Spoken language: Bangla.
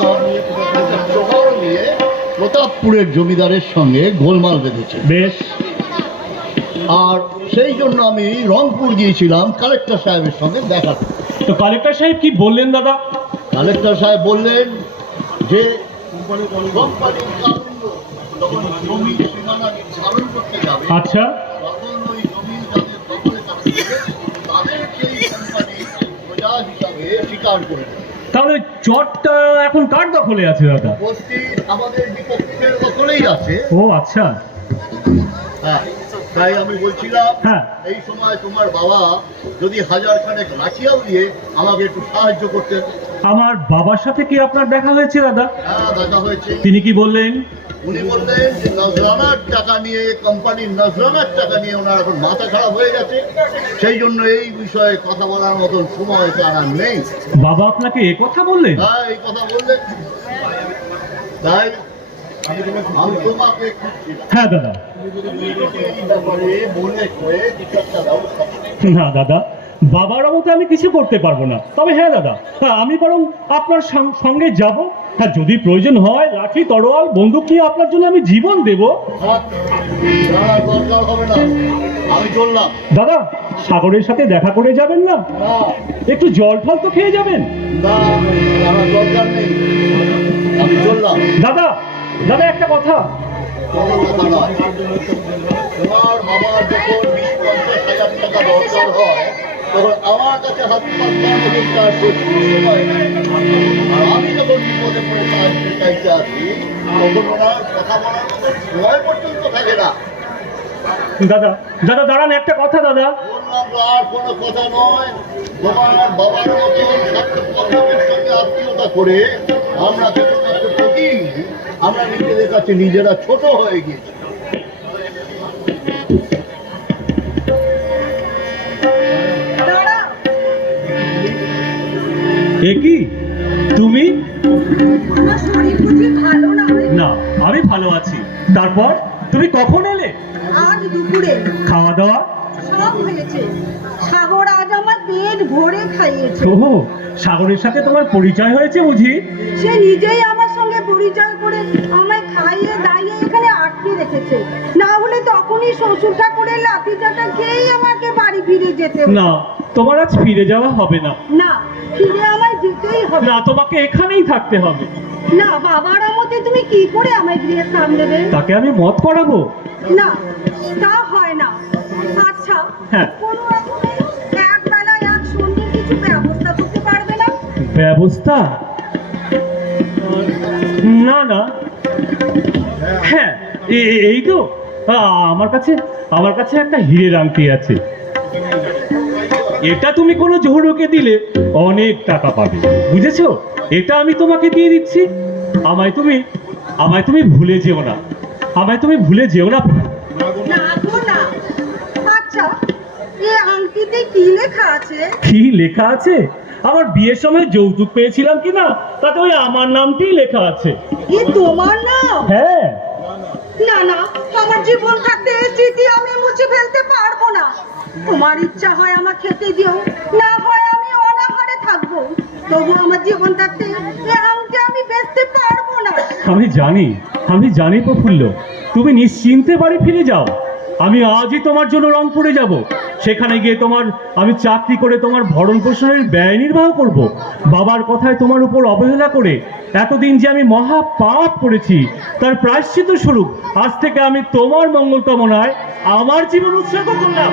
শহর নিয়ে প্রতাপপুরের জমিদারের সঙ্গে গোলমাল বেঁধেছে বেশ। আর সেই জন্য আমি রংপুর গিয়েছিলাম কালেক্টর সাহেবের সঙ্গে দেখা করতে। তো কালেক্টর সাহেব কি বললেন দাদা? কালেক্টর সাহেব বললেন যে কোম্পানির কাজগুলো যখন জমির সীমানা নির্ধারণ করতে যাবে, আচ্ছা, তখন ওই জমি যাদের দখলে থাকবে তাদের সেই কোম্পানি প্রজা হিসাবে স্বীকার করে নেবে। তাহলে চটটা এখন কার দখলে আছে দাদা? উপস্থিত আমাদের বিপক্ষের দখলেই আছে। ও আচ্ছা। হ্যাঁ, তাই আমি বলছিলাম হ্যাঁ। এই সময় তোমার বাবা যদি 1000 খানেক রাখিয়াও দিয়ে আমাকে একটু সাহায্য করতেন। আমার বাবার সাথে কি আপনার দেখা হয়েছে দাদা? হ্যাঁ, দেখা হয়েছে। তিনি কি বললেন? উনি বললেন যে নজরানার টাকা নিয়ে, কোম্পানির নজরানার টাকা নিয়ে ওনার এখন মাথা খারাপ হয়ে গেছে, সেই জন্য এই বিষয়ে কথা বলার মতন সময় তার আর নেই। বাবা আপনাকে এ কথা বললেন? হ্যাঁ, এই কথা বললেন। তাই আমি তোমাকে খুঁজছিলাম। হ্যাঁ দাদা। এই ব্যাপারে মনে করে কিছু একটা ব্যবস্থা করো। না দাদা, বাবার মতো আমি কিছু করতে পারবো না। তবে হ্যাঁ দাদা, আমি বরং আপনার সঙ্গে যাব। হ্যাঁ, যদি প্রয়োজন হয় লাঠি তরোয়াল বন্দুক নিয়ে আপনার জন্য আমি জীবন দেব। না, দরকার হবে না, আমি চললাম। দাদা, সাগরের সাথে দেখা করে যাবেন না? না একটু জল ফল তো খেয়ে যাবেন। না, আমার দরকার নেই, আমি চললাম। দাদা, দাদা একটা কথা। কোনো কথা নয়। তোমার বাবার যখন 20-50 হাজার টাকা দরকার হয়, তখন আমার কাছে হাত পাতবার মতন তার প্রচুর সময় নেই। আর আমি যখন বিপদে পড়ে সাহায্যের চাইতে আসি, তখন ওনার কথা বলার মতন সময় পর্যন্ত থাকে না। দাদা, দাদা দাঁড়ান, একটা কথা দাদা। বললাম তো, আর কোনো কথা নয়। তোমার বাবার মতন স্বার্থপরের সঙ্গে আত্মীয়তা করে আমরা কেবলমাত্র ঠকিনি, আমরা নিজেদের কাছে নিজেরা ছোট হয়ে গিয়েছি। এ কি তুমি? আমার শরীর বুঝি ভালো না? না, আমি ভালো আছি। তারপর তুমি কখন এলে? আজ দুপুরে। খাওয়া দাওয়া? সব হয়েছে। সাগর আজ আমার পেট ভরে খাইয়েছে। ও, সাগরের সাথে তোমার পরিচয় হয়েছে বুঝি? সে নিজেই আমার সঙ্গে পরিচয় করে আমায় খাইয়ে দাইয়ে এখানে আটকে রেখেছে। না হলে তখনই শ্বশুর ঠাকুরের লাঠি চাটা খেয়েই আমাকে বাড়ি ফিরে যেতে হতো। না, তোমার আজ ফিরে যাওয়া হবে না। না, ফিরে আমায় যেতেই হবে। না, তোমাকে এখানেই থাকতে হবে। না, বাবার আমতে তুমি কি করে আমায় গৃহে স্থান দেবে? তাকে আমি মত করাবো? না, তা হয় না। আচ্ছা, হ্যাঁ। কোনো রকমে এক বেলায় এক সন্ধ্যের কিছু ব্যবস্থা করতে পারবে না? ব্যবস্থা? না না, হ্যাঁ, এই তো আমার কাছে একটা হীরের আংটি আছে। এটা তুমি কোনো জহুরকে দিলে অনেক টাকা পাবে, বুঝেছো? এটা আমি তোমাকে দিয়ে দিচ্ছি। আমায় তুমি ভুলে যেও না, আমায় তুমি ভুলে যেও না। না গো না। আচ্ছা, এই আংটিতে কি লেখা আছে? কি লেখা আছে? আমার বিয়ের সময় যৌতুক পেয়েছিলাম কি না, তাতে ওই আমার নামটিই লেখা আছে। কি তোমার নাম? হ্যাঁ। না না, আমার জীবন থাকতে এই স্মৃতি আমি মুছে ফেলতে পারবো না। তোমার ইচ্ছা হয় আমার খেতে দিও, না হয় আমি অনাহারে থাকবো, তবু আমার জীবন থাকতে এই আংটি আমি বেচতে পারবো না। আমি জানি প্রফুল্ল, তুমি নিশ্চিন্তে বাড়ি ফিরে যাও। আমি আজই তোমার জন্য রংপুরে যাব। সেখানে গিয়ে আমি চাকরি করে তোমার ভরণ পোষণের ব্যয় নির্বাহ করব। বাবার কথায় তোমার উপর অবহেলা করে এতদিন যে আমি মহা পাপ করেছি, তার প্রায়শ্চিত্ত স্বরূপ আজ থেকে আমি তোমার মঙ্গল কামনায় আমার জীবন উৎসর্গ করলাম।